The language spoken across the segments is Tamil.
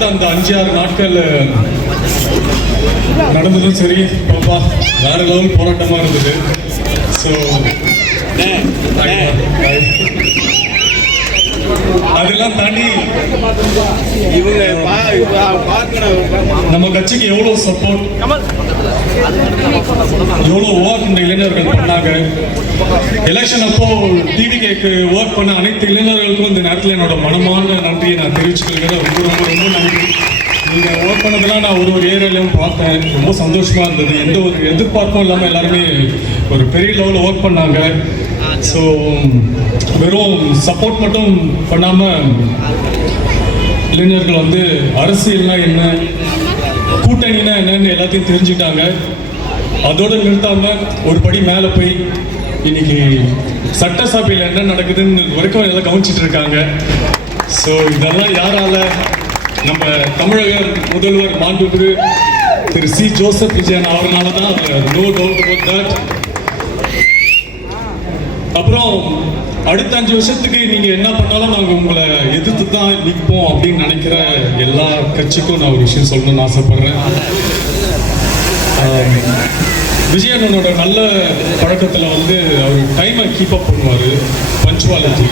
அடுத்த அந்த 5-6 நாட்கள் நடந்ததும் சரி பாப்பா வேற லெவல் போராட்டமா இருந்தது. ஸோ அதெல்லாம் தாண்டி இவங்க நம்ம கட்சிக்கு எவ்வளவு சப்போர்ட், எவ்வளவு ஒர்க் இந்த இளைஞர்கள் பண்ணாங்க. எலெக்ஷன் அப்போ டிவிகேக்கு ஒர்க் பண்ண அனைத்து இளைஞர்களுக்கும் இந்த நேரத்தில் என்னோட மனமான நன்றியை நான் தெரிவிச்சுக்கிறேன். ரொம்ப ரொம்ப ரொம்ப நன்றி. நீங்க ஒர்க் பண்ணதெல்லாம் நான் ஒரு ஏரியாலையும் பார்த்தேன். ரொம்ப சந்தோஷமா இருந்தது. எந்த ஒரு எதிர்பார்ப்பும் இல்லாமல் எல்லாருமே ஒரு பெரிய லெவலில் ஒர்க் பண்ணாங்க. ஸோ வெறும் சப்போர்ட் மட்டும் பண்ணாம இளைஞர்கள் வந்து அரசியல்னா என்ன, கூட்டணினா என்னன்னு எல்லாத்தையும் தெரிஞ்சுட்டாங்க. அதோட நிறுத்தாம ஒரு படி மேலே போய் இன்னைக்கு சட்டசபையில் என்ன நடக்குதுன்னு வரைக்கும் எல்லாம் கவனிச்சிட்டு இருக்காங்க. ஸோ இதெல்லாம் யாரால? நம்ம தமிழக முதல்வர் மாண்புமிகு திரு சி. ஜோசப் விஜயன் அவர்னால தான். No doubt about that. அப்புறம் அடுத்த 5 வருஷத்துக்கு நீங்க என்ன பண்ணாலும் நாங்கள் உங்களை எதிர்த்து தான் நிற்போம் அப்படின்னு நினைக்கிற எல்லா கட்சிக்கும் நான் ஒரு விஷயம் சொல்லணும்னு ஆசைப்படுறேன். விஜயனோட நல்ல பழக்கத்தில் வந்து அவர் டைமை கீப் அப் பண்ணுவார், பஞ்சுவாலிட்டி.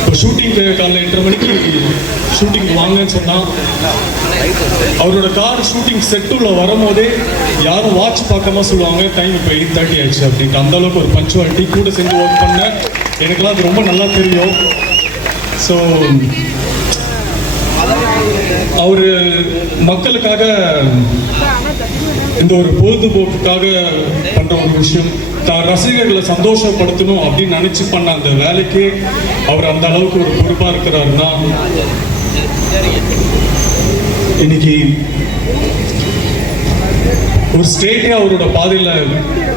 இப்போ ஷூட்டிங்க்கு காலைல 8:30 மணிக்கு ஷூட்டிங் வாங்கன்னு சொன்னால் அவரோட கார் ஷூட்டிங் செட்டுள்ள வரும்போதே யாரும் வாட்ச் பார்க்காம சொல்லுவாங்க டைம் இப்போ 8:30 ஆயிடுச்சு அப்படின்ட்டு. அந்த அளவுக்கு ஒரு பஞ்சுவாலிட்டி கூட செஞ்சு ஒர்க் பண்ண எனக்குலாம் அது ரொம்ப நல்லா தெரியும். ஸோ அவர் மக்களுக்காக இந்த ஒரு பொழுதுபோக்குக்காக பண்ற ஒரு விஷயம், தான் ரசிகர்களை சந்தோஷப்படுத்தணும் அப்படின்னு நினைச்சு பண்ண அந்த வேலைக்கு அவர் அந்த அளவுக்கு ஒரு பொறுப்பா இருக்கிறாருன்னா இன்னைக்கு ஒரு ஸ்டேட்டே அவரோட பாதையில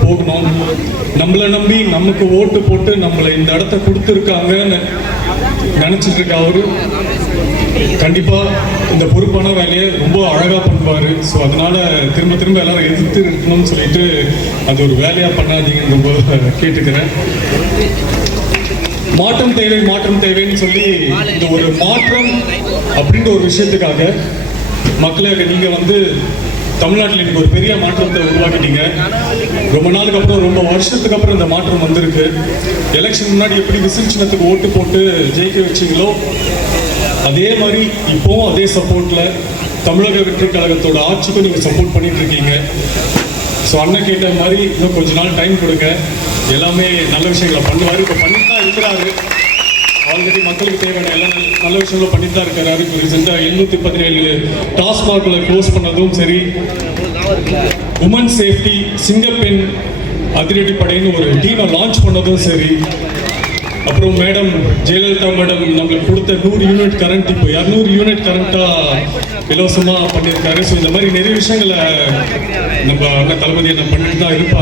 போகணும். நம்மளை நம்பி நமக்கு ஓட்டு போட்டு நம்மளை இந்த இடத்த கொடுத்துருக்காங்கன்னு நினைச்சிட்டு இருக்க அவரு கண்டிப்பா இந்த பொறுப்பான வேலையை ரொம்ப அழகா பண்ணுவாரு. ஸோ அதனால திரும்ப திரும்ப எல்லாரும் எதிர்த்து இருக்கணும்னு சொல்லிட்டு அது ஒரு வேலையா பண்ணாதீங்கன்னு ரொம்ப கேட்டுக்கிறேன். மாற்றம் தேவை, மாற்றம் தேவைன்னு சொல்லி இந்த ஒரு மாற்றம் அப்படின்ற ஒரு விஷயத்துக்காக மக்களுக்கு நீங்க வந்து தமிழ்நாட்டில் இன்னைக்கு ஒரு பெரிய மாற்றத்தை உருவாக்கிட்டீங்க. ரொம்ப நாளுக்கு அப்புறம், ரொம்ப வருஷத்துக்கு அப்புறம் இந்த மாற்றம் வந்திருக்கு. எலெக்ஷன் முன்னாடி எப்படி விசில் சின்னத்துக்கு ஓட்டு போட்டு ஜெயிக்க வச்சிங்களோ அதே மாதிரி இப்போ அதே சப்போர்ட்ல தமிழக வெற்றி கழகத்தோட ஆட்சிக்கும் நீங்க சப்போர்ட் பண்ணிட்டு இருக்கீங்க. ஸோ அண்ணன் கேட்ட மாதிரி இன்னும் கொஞ்ச நாள் டைம் கொடுங்க, எல்லாமே நல்ல விஷயங்களை பண்ணுவாரு. இப்போ பண்ணிட்டு தான் இருக்கிறாரு. ஆல்ரெடி மக்களுக்கு தேவையான எல்லா நல்ல விஷயங்களும் பண்ணிட்டு தான் இருக்கிறாரு. இப்போ ரீசெண்டாக 817 டாஸ்மாக்ல க்ளோஸ் பண்ணதும் சரி, உமன் சேஃப்டி சிங்கப்பெண் அதிரடி படைன்னு ஒரு டீமை லான்ச் பண்ணதும் சரி, அப்புறம் மேடம் ஜெயலலிதா மேடம் நம்மளுக்கு கொடுத்த 100 யூனிட் கரண்ட் இப்போ 200 யூனிட் கரண்டா இலவசமா பண்ணியிருக்காரு. ஸோ இந்த மாதிரி நிறைய விஷயங்களை நம்ம அண்ணன் தளபதி என்ன பண்ணிட்டு தான் இருப்பார்.